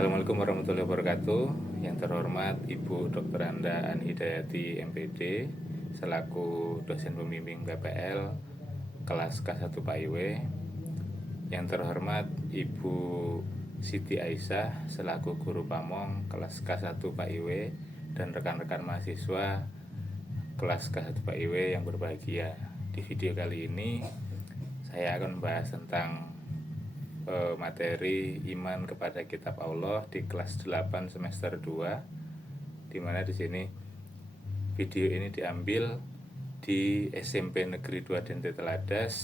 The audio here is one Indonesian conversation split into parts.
Assalamualaikum warahmatullahi wabarakatuh. Yang terhormat Ibu Dr. Anda Anhidayati MPD selaku dosen pembimbing PPL kelas K1 PAIW. Yang terhormat Ibu Siti Aisyah selaku guru pamong kelas K1 PAIW dan rekan-rekan mahasiswa kelas K1 PAIW yang berbahagia. Di video kali ini saya akan membahas tentang materi iman kepada kitab Allah di kelas 8 semester 2, di mana di sini video ini diambil di SMP Negeri 2 Dente Teladas,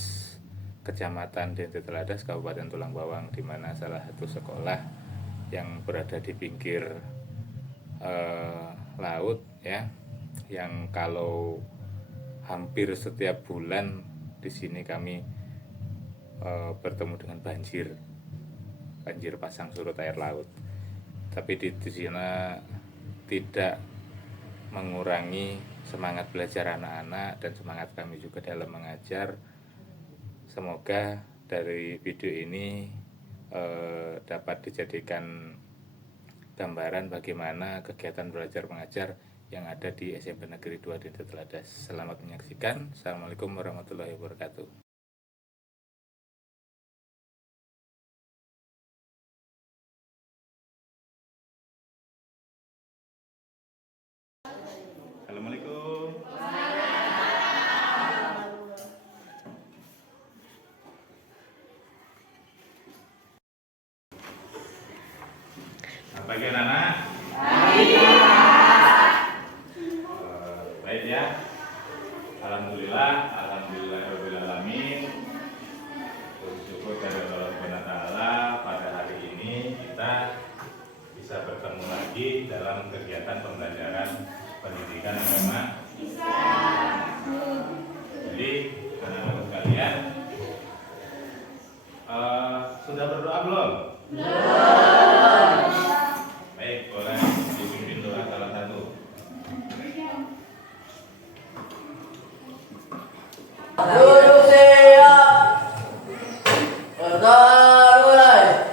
Kecamatan Dente Teladas, Kabupaten Tulang Bawang, di mana salah satu sekolah yang berada di pinggir laut ya, yang kalau hampir setiap bulan di sini kami bertemu dengan banjir pasang surut air laut. Tapi di sana tidak mengurangi semangat belajar anak-anak dan semangat kami juga dalam mengajar. Semoga dari video ini dapat dijadikan gambaran bagaimana kegiatan belajar mengajar yang ada di SMP Negeri 2 Dente Teladas. Selamat menyaksikan. Assalamualaikum warahmatullahi wabarakatuh. Assalamualaikum. Pagi anak-anak. Baik ya. Alhamdulillah alamin. Bersyukur kepada Allah Subhanahu wa taala pada hari ini kita bisa bertemu lagi dalam kegiatan pembelajaran pendidikan agama Islam. Jadi anak-anak sekalian, sudah berdoa belum? Belum. Baik, boleh dipimpin doa salah satu. Guru saya mulai.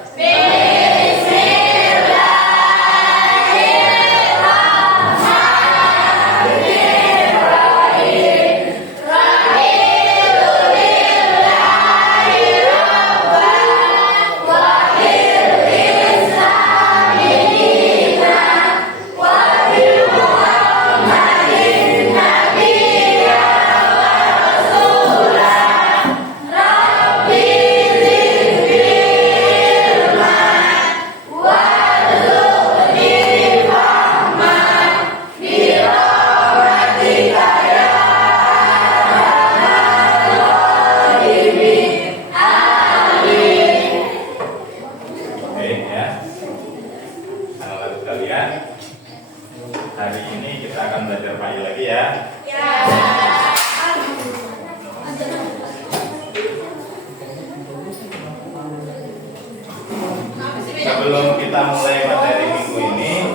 Hari ini kita akan belajar PAI lagi ya. Sebelum kita mulai materi minggu ini,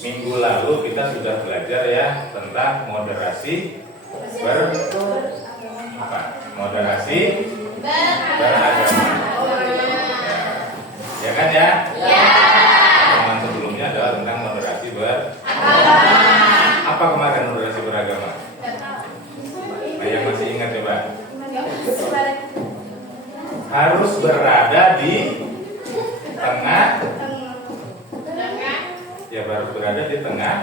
minggu lalu kita sudah belajar ya tentang moderasi moderasi beragama. Ya kan ya? Teman sebelumnya adalah tentang moderasi beragama. Apa kemarin moderasi beragama? Yang masih ingat coba? Harus berada di tengah. Ya, harus berada di tengah.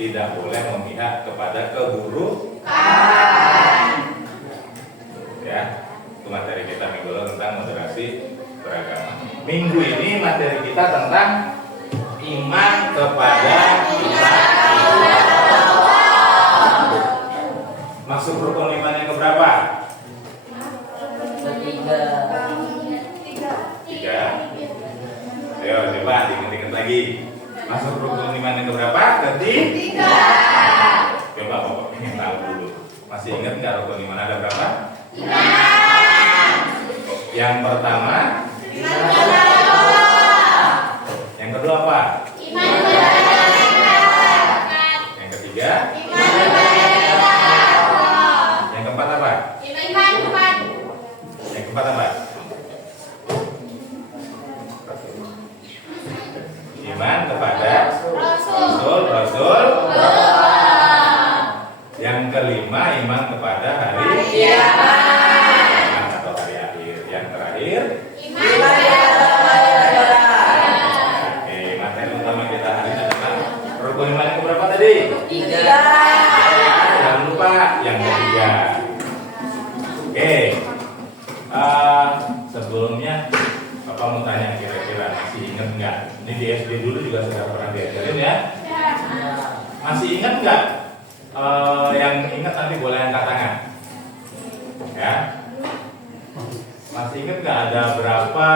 Tidak boleh memihak kepada keburukan. Ya, itu materi kita minggu lalu tentang moderasi beragama. Minggu ini materi kita tentang iman kepada Allah. Maksud rukun iman yang keberapa? Tiga. Ayo coba diingat-ingat lagi. Masuk rukun iman yang keberapa? Ketiga. Coba Bapak ingin tahu dulu. Masih ingat nggak rukun iman ada berapa? 5. Yang pertama, yang kedua apa? Yang ketiga, yang keempat apa? Yang keempat apa? kira-kira masih ingat nggak? Ini di SD dulu juga sudah pernah diajarin ya. Masih ingat nggak? Yang ingat nanti boleh angkat tangan. Ya. Masih ingat nggak ada berapa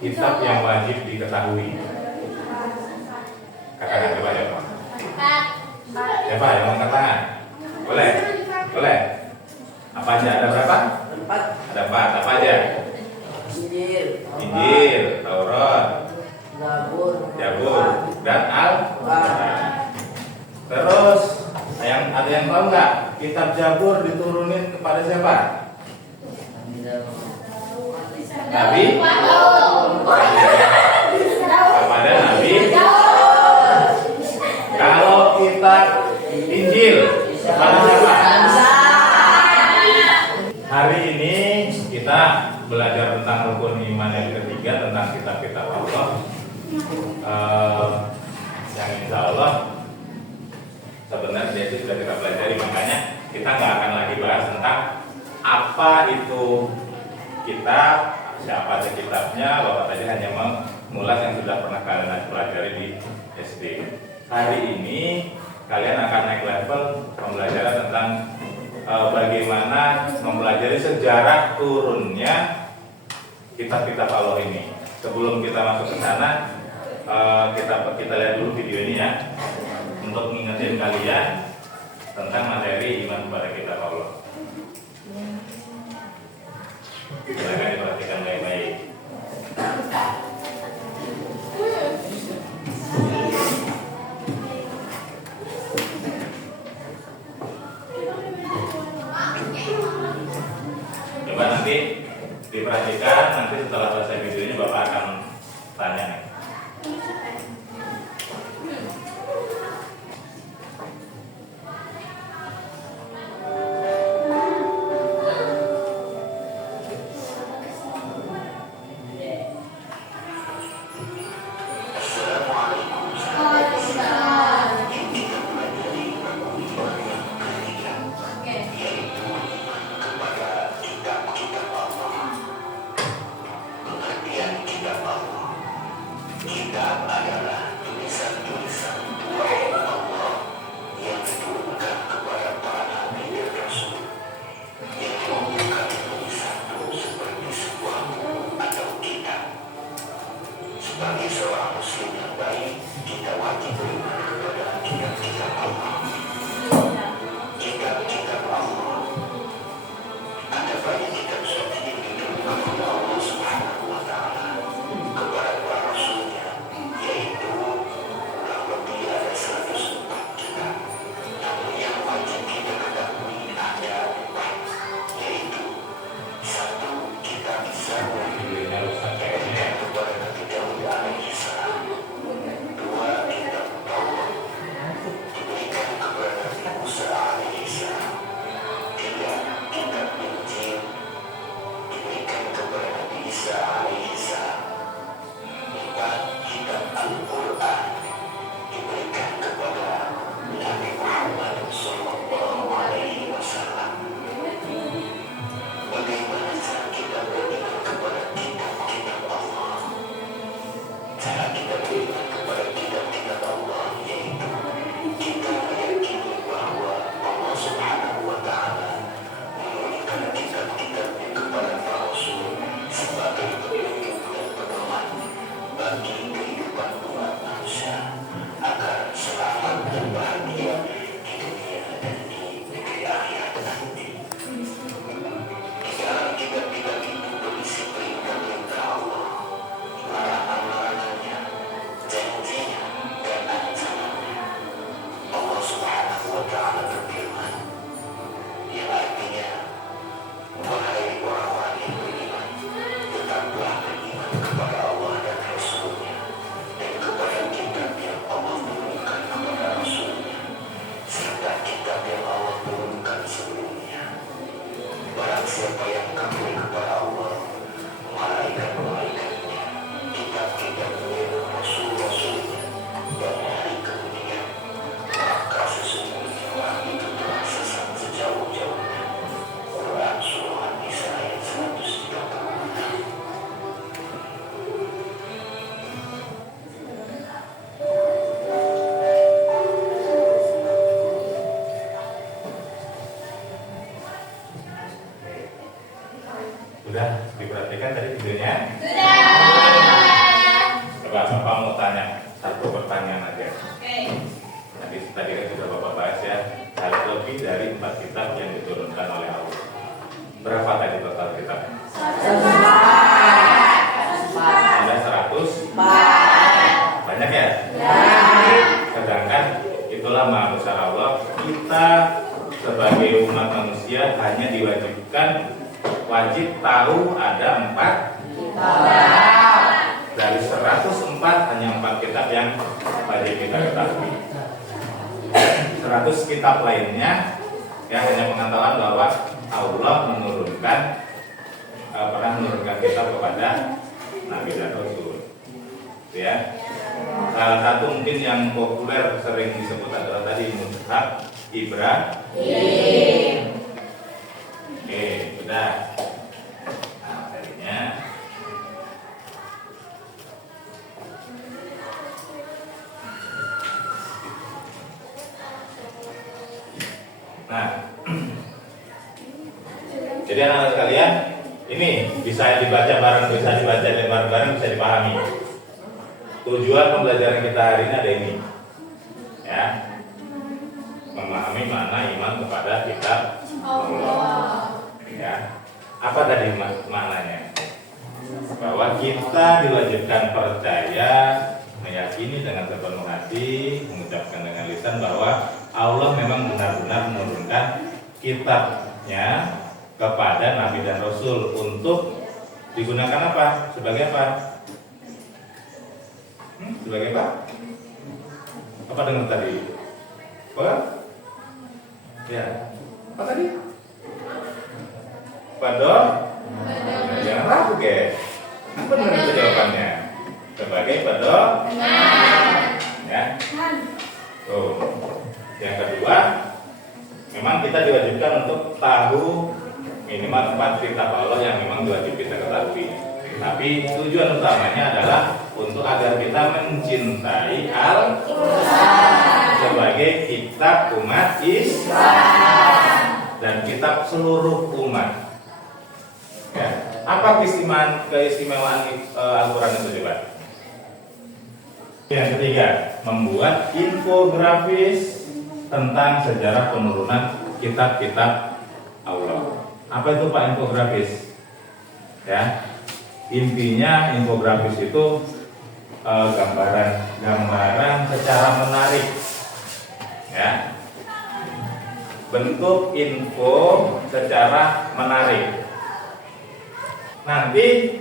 kitab yang wajib diketahui? Katakan coba ya Pak. Siapa yang mau angkat tangan? Boleh? Boleh? Apa aja? Ada berapa? 4. Ada 4. Apa aja? Injil. Injil, Taurat, Zabur. Zabur, dan Al-Quran. Terus ada yang tahu nggak? Kitab Zabur diturunin kepada siapa? Nabi? Kepada Nabi? Kalau kitab Injil kepada siapa? Hari ini kita belajar tentang rukun iman yang ketiga, tentang kitab-kitab Allah. Yang insya Allah sebenarnya itu sudah kita pelajari, makanya kita nggak akan lagi bahas tentang apa itu kitab, siapa aja kitabnya. Bapak tadi hanya mengulas yang sudah pernah kalian pelajari di SD. Hari ini kalian akan naik level pembelajaran tentang bagaimana mempelajari sejarah turunnya kitab-kitab Allah ini. Sebelum kita masuk ke sana, kita lihat dulu video ini ya, untuk mengingatkan kalian tentang materi iman kepada kitab Allah. Silakan diperhatikan baik-baik. Coba nanti diperhatikan, nanti setelah selesai videonya Bapak akan tanya. Sedangkan itulah maha besar Allah. Kita sebagai umat manusia hanya diwajibkan wajib tahu ada 4 dari 104 hanya 4 kitab yang wajib kita ketahui. 100 kitab lainnya yang hanya pengetahuan bahwa Allah pernah menurunkan kitab kepada Nabi dan Rasul. Ya. Salah satu mungkin yang populer sering disebut adalah tadi Mushaf Ibrahim. Oke, sudah. Nah, tadinya jadi anak-anak sekalian, ini bisa dibaca bareng, bisa dibaca bareng-bareng, bisa dipahami. Tujuan pembelajaran kita hari ini ada ini, ya, memahami makna iman kepada kitab Allah. Ya, apa tadi maknanya? Bahwa kita diwajibkan percaya, meyakini dengan sepenuh hati, mengucapkan dengan lisan bahwa Allah memang benar-benar menurunkan kitabnya kepada Nabi dan Rasul untuk digunakan apa? Sebagai apa? Sebagai apa? Apa dengar tadi? Apa? Ya. Apa tadi? Pada? Jangan ragu, guys. Apa benar itu jawabannya? Sebagai pada? Ya. Tuh. Yang kedua, memang kita diwajibkan untuk tahu minimal 4 kitab Allah yang memang wajib kita ketahui. Tapi tujuan utamanya adalah untuk agar kita mencintai Al-Quran sebagai kitab umat Islam dan kitab seluruh umat. Ya. Apa keistimewaan Al-Quran itu coba? Yang ketiga, membuat infografis tentang sejarah penurunan kitab-kitab Allah. Apa itu Pak infografis? Ya, intinya infografis itu gambaran secara menarik. Ya, bentuk info secara menarik. Nanti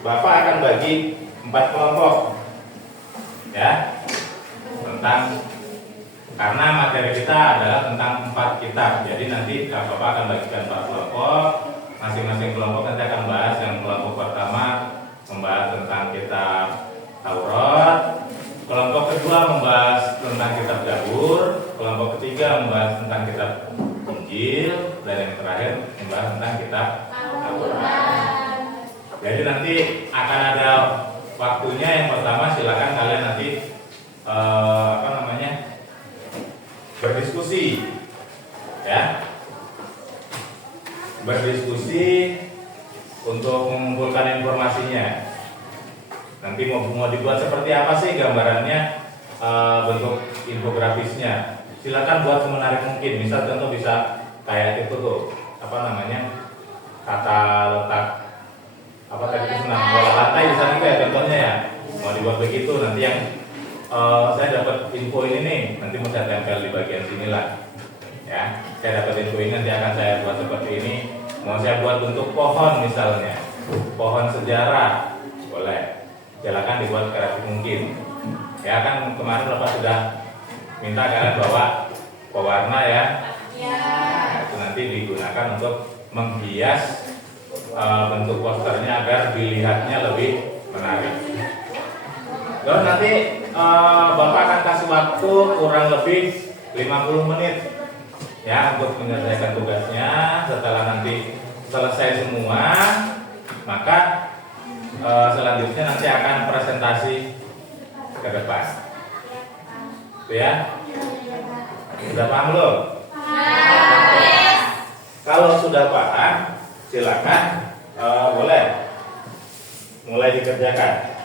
Bapak akan bagi 4 kelompok, ya, karena materi kita adalah tentang 4 kitab. Jadi nanti Bapak akan bagikan 4 kelompok. Masing-masing kelompok nanti akan bahas. Yang kelompok pertama membahas tentang kitab Taurat. Kelompok kedua membahas tentang kitab Zabur. Kelompok ketiga membahas tentang kitab Injil. Dan yang terakhir membahas tentang kitab Al-Quran. Jadi nanti akan ada waktunya. Yang pertama silakan kalian nanti berdiskusi, ya, berdiskusi untuk mengumpulkan informasinya. Nanti mau dibuat seperti apa sih gambarannya, bentuk infografisnya. Silakan buat semenarik mungkin. Misal contoh bisa kayak itu tuh, kata letak tadi itu senang bola lantai di sana ya contohnya ya. Mau dibuat begitu nanti yang saya dapat info ini nih, nanti mau saya tempel di bagian sinilah. Ya, saya dapat info ini nanti akan saya buat seperti ini. Mau saya buat bentuk pohon misalnya, pohon sejarah, boleh. Silakan dibuat kreatif mungkin. Ya kan kemarin Bapak sudah minta kalian bawa pewarna ya. Nah, itu nanti digunakan untuk menghias bentuk posternya agar dilihatnya lebih menarik. Dan nanti Bapak akan kasih waktu kurang lebih 50 menit ya untuk menyelesaikan tugasnya. Setelah nanti selesai semua, maka selanjutnya nanti akan presentasi ke depan. Itu ya. Sudah paham belum? Kalau sudah paham, silakan boleh mulai dikerjakan.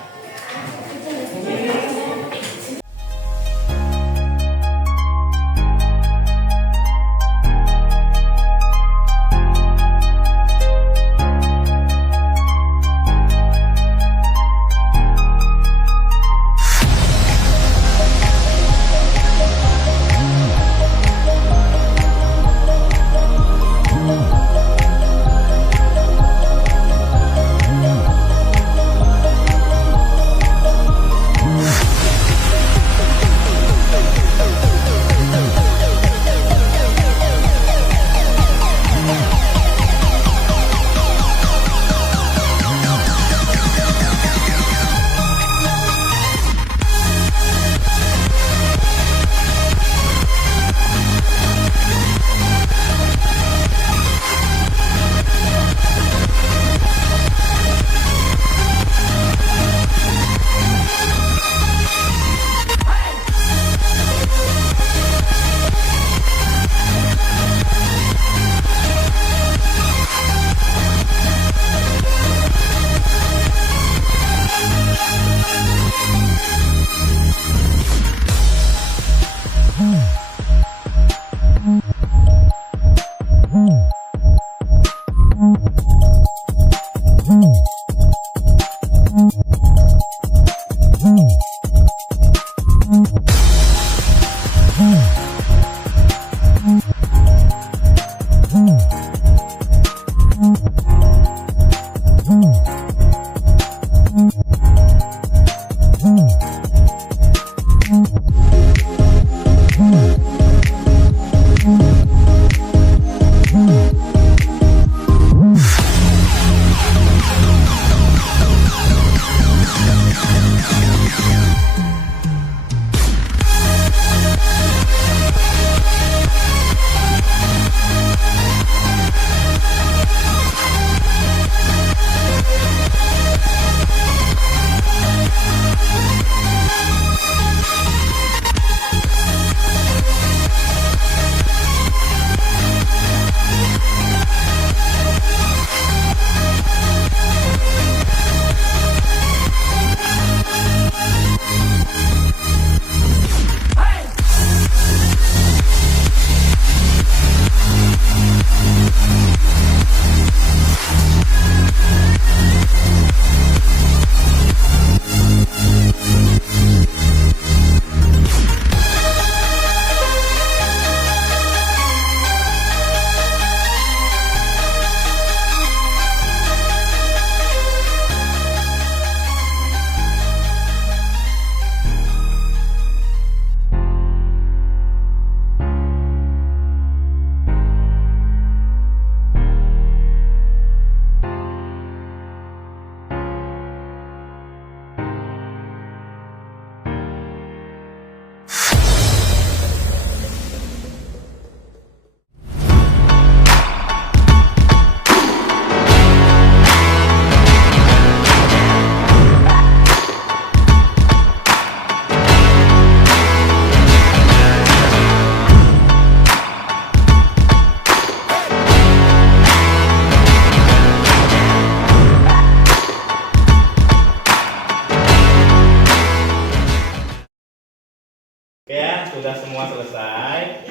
Oke ya, sudah semua selesai.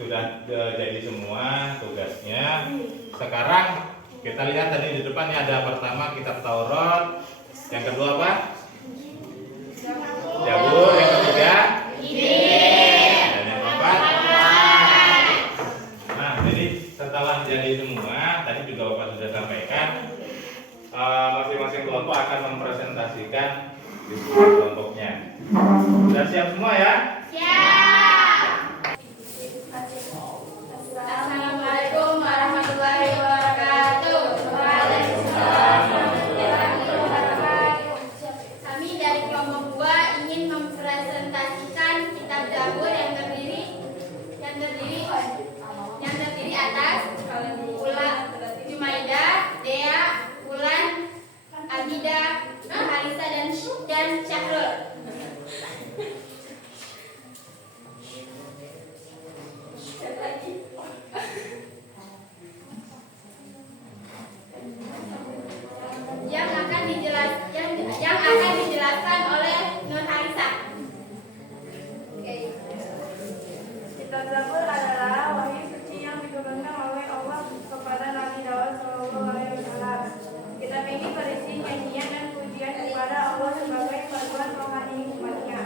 Sudah jadi semua tugasnya. Sekarang kita lihat tadi di depan ya, ada pertama kitab Taurat, yang kedua apa? Zabur, yang ketiga dan yang keempat. Nah, jadi setelah jadi semua, tadi juga Bapak sudah sampaikan, masing-masing kelompok akan mempresentasikan di kelompoknya. Sudah siap semua ya? Assalamualaikum warahmatullahi wabarakatuh. Waalaikumsalam warahmatullahi wabarakatuh. Kami dari kelompok 2 ingin mempresentasikan kitab Zabur yang terdiri atas Jumaidah, Dea, Ulan, Abida, Harisa dan Syahrul. Yang akan dijelaskan oleh Nur Harisa. Kitab Zabur adalah wahyu suci yang diturunkan oleh Allah kepada Nabi Daud SAW. Kitab ini berisi nyanyian dan pujian kepada Allah sebagai panduan rohani umatnya.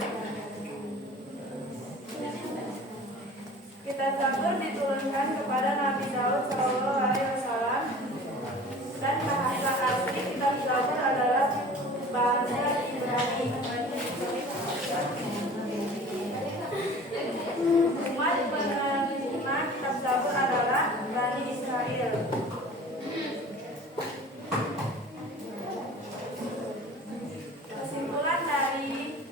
Kitab Zabur diturunkan kepada Nabi Daud SAW dan bahasa asli kitab Zabur adalah bahasa Ibrani. Umat penerima kitab Zabur adalah Bani Israel. Kesimpulan dari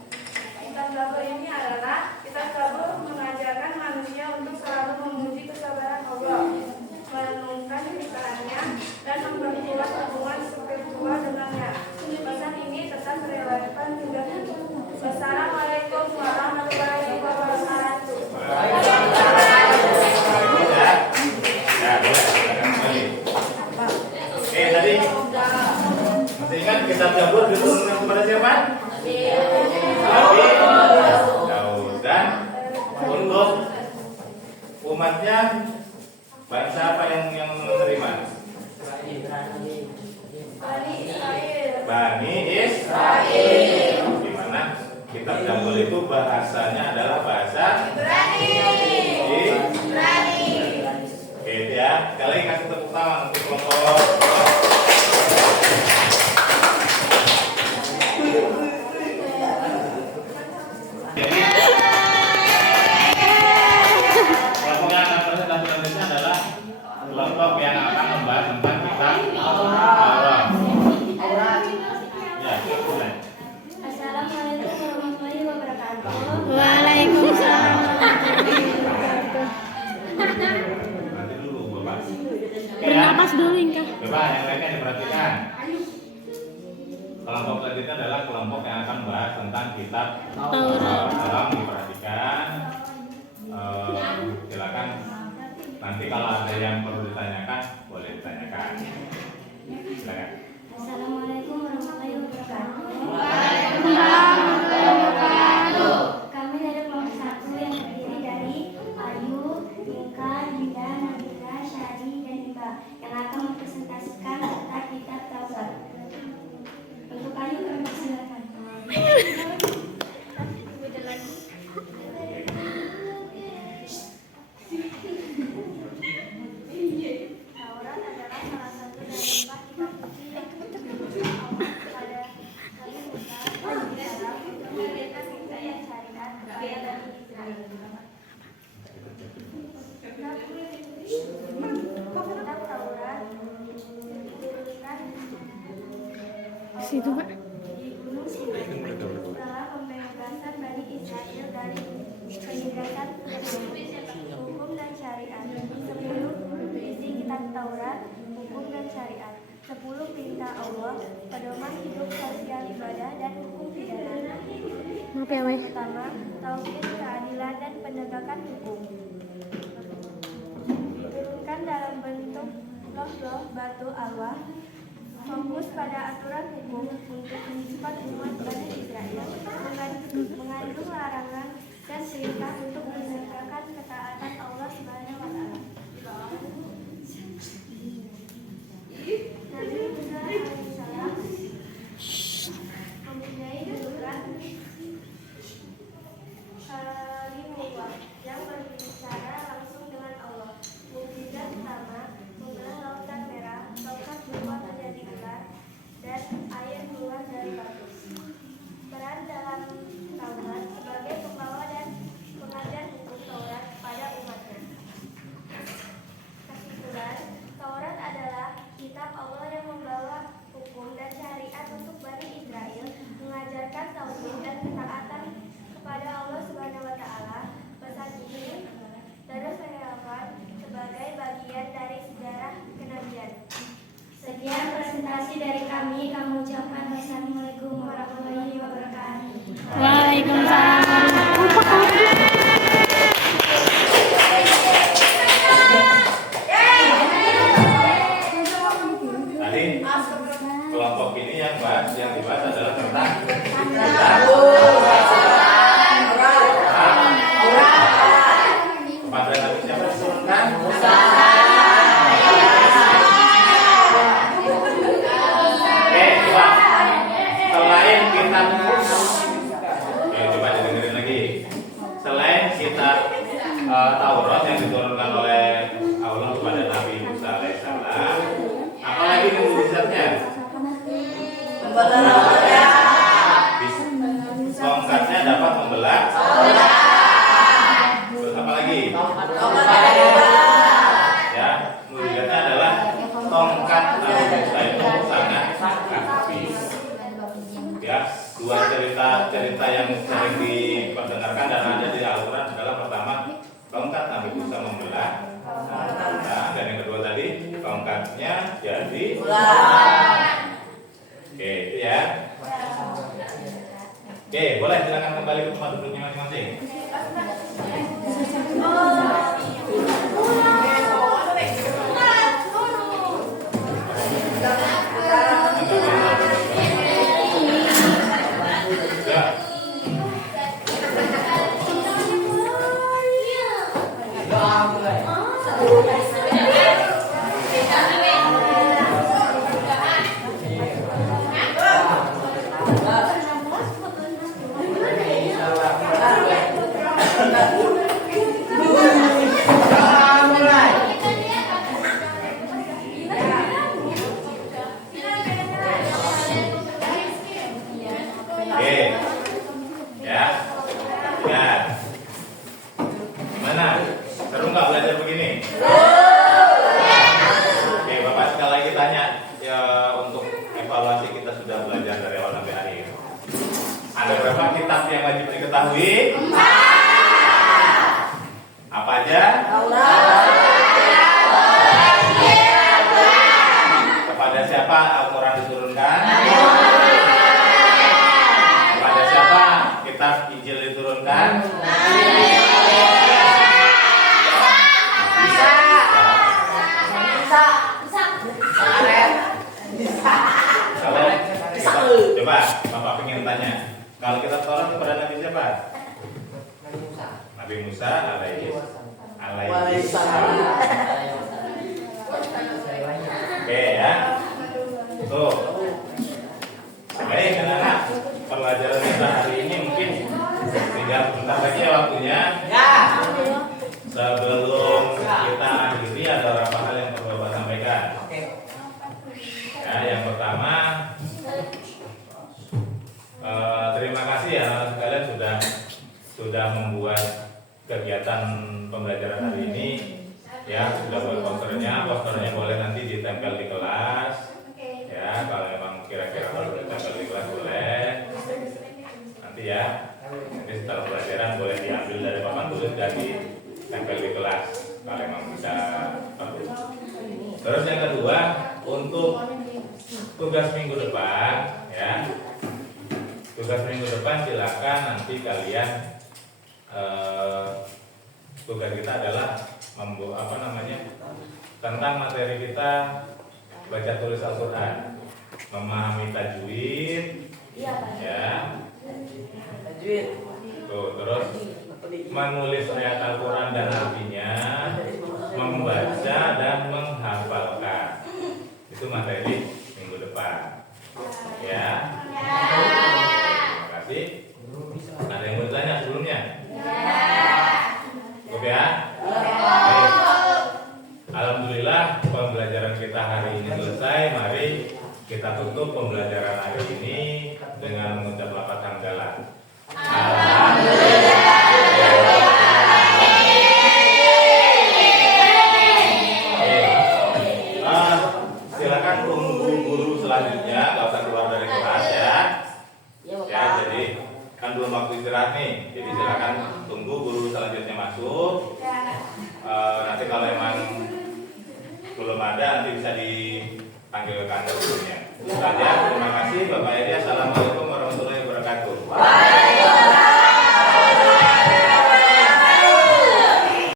kitab Zabur ini adalah kitab Zabur mengajarkan manusia untuk selalu memuji kesabaran Allah, merenungkan ciptaannya, dan memperkuat hubungan spiritual dengannya. Pesan ini tetap relevan hingga kini. Wassalamualaikum warahmatullahi wabarakatuh. Oke, tadi masih ingat kitab Zabur diturunkan kepada siapa? Nabi Daud. Dan untuk umatnya, bangsa apa yang menerima? Bani Israel. Di mana kitab Zabur itu bahasanya adalah bahasa Ibrani. Oke ya, sekali lagi kasih tepuk tangan untuk kelompok. Jadi kelompok yang akan presentasi selanjutnya adalah kelompok yang akan membahas tentang kitab Taurat. Ya, boleh. Assalamualaikum warahmatullahi wabarakatuh. Waalaikumsalam. Nanti dulu Bapak. Oke, ya. Bernapas dulu Inka. Bapak, yang lainnya diperhatikan. Kelompok selanjutnya adalah kelompok yang akan membahas tentang kitab Taurat. Tolong diperhatikan. Silakan. Nanti kalau ada yang perlu ditanyakan, boleh ditanyakan. Silakan. Assalamualaikum warahmatullahi wabarakatuh. Kami dari kelompok 1 yang terdiri dari Ayu, Inka, Dinda, Nabila, Syari, dan Iba yang akan mempresentasikan tentang kitab Taurat. Untuk Ayu kami persilakan. Taurat adalah salah satu dari 4 kitab suci yang diturunkan Allah kepada Nabi Musa alaihissalam untuk memberikan hidayah syariat kepada Bani Israel. Kitab Taurat diturunkan Situ, Pak. di Gunung Sinai setelah pembebasan Bani Israel dari penindasan hukum dan syariat. 10 isi kitab Taurat, hukum dan syariat. 10 perintah Allah, pedoman hidup sosial ibadah dan hukum pidana. Maaf ya, Weh. Pertama, tauhid, keadilan dan penegakan hukum. Diturunkan dalam bentuk loh batu Allah, fokus pada aturan hukum untuk kehidupan umat Bani Israel, mengandung larangan dan berserikat untuk menegakkan ketaatan Allah Subhanahu wa Ta'ala. Nabi Musa alaihissalam mempunyai julukan Kalimullah yang berbicara langsung dengan Allah. Mukjizat pertama, membelah lautan merah, tongkat berubah menjadi ular, dan air keluar dari batu. Peran dalam Taurat sebagai pembawa dan pengajar hukum Taurat kepada umatnya. Kesimpulan, Taurat adalah kitab Allah yang membawa hukum dan syariat untuk Bani Israel, mengajarkan tauhid dan ketaatan kepada Allah Subhanahu wa Ta'ala. Pesan ini terus relevan sebagai bagian dari sejarah kenabian. Sekian presentasi dari kami. Kami ucapkan wassalamualaikum warahmatullahi wabarakatuh. Waalaikumsalam. Tadi kelompok ini yang dibahas adalah tentang kepada Nabi siapa diturunkan? Oke, coba selain kitab, coba didengerin lagi. Selain kitab Taurat yang diturunkan oleh Allah kepada Nabi Musa alaihissalam, apalagi mukjizatnya? Tongkatnya dapat membelah. Terus apa lagi? Ya, mukjizatnya adalah tongkat Nabi Musa itu sangat aktif. Ya, dua cerita yang sering diperdengarkan dan ada di Al-Quran adalah pertama tongkat Nabi Musa membelah. Nah, dan yang kedua tadi tongkatnya jadi ular. Oke, itu ya. Oke, boleh silakan kembali ke tempat duduknya masing-masing. Ada berapa kitab yang wajib diketahui? 4. Apa aja? Kepada siapa Al-Quran diturunkan? Kepada siapa kitab Injil diturunkan? Coba Bapak pengen tanya, kalau kita tolong kepada Nabi siapa? Nabi Musa alaihissalam. Oke ya. Tuh. Baik anak-anak, pelajaran kita hari ini mungkin tinggal sebentar lagi ya waktunya. Sebelum kita akhiri ada beberapa hal yang perlu Bapak sampaikan. Ya, yang pertama, terima kasih ya anak-anak sekalian sudah membuat kegiatan pembelajaran hari ini. Ya, sudah buat posternya boleh nanti ditempel di kelas. Ya, kalau memang kira-kira kalau ditempel di kelas boleh. Nanti ya, nanti setelah pelajaran boleh diambil dari papan tulis dan ditempel di kelas kalau memang bisa perlu. Terus yang kedua, untuk tugas minggu depan, ya. Tugas minggu depan silakan nanti kalian tugas kita adalah tentang materi kita baca tulis Al-Quran, memahami tajwid, ya. Tuh, terus menulis ayat Al-Quran dan artinya, membaca dan menghafalkan. Itu materi minggu depan. Ya. Terima kasih. Ada yang mau bertanya sebelumnya? Cukup ya? Baik. Alhamdulillah pembelajaran kita hari ini selesai. Mari kita tutup pembelajaran hari ini dengan mengucap lafaz hamdalah. Alhamdulillah. Silakan tunggu guru selanjutnya, nggak usah keluar dari kelas ya. Ya, jadi kan belum waktu istirahat nih, jadi silakan tunggu guru selanjutnya masuk. Nanti kalau emang belum ada, nanti bisa dipanggil ke kantor gurunya. Terima kasih, Bapak Edi. Assalamualaikum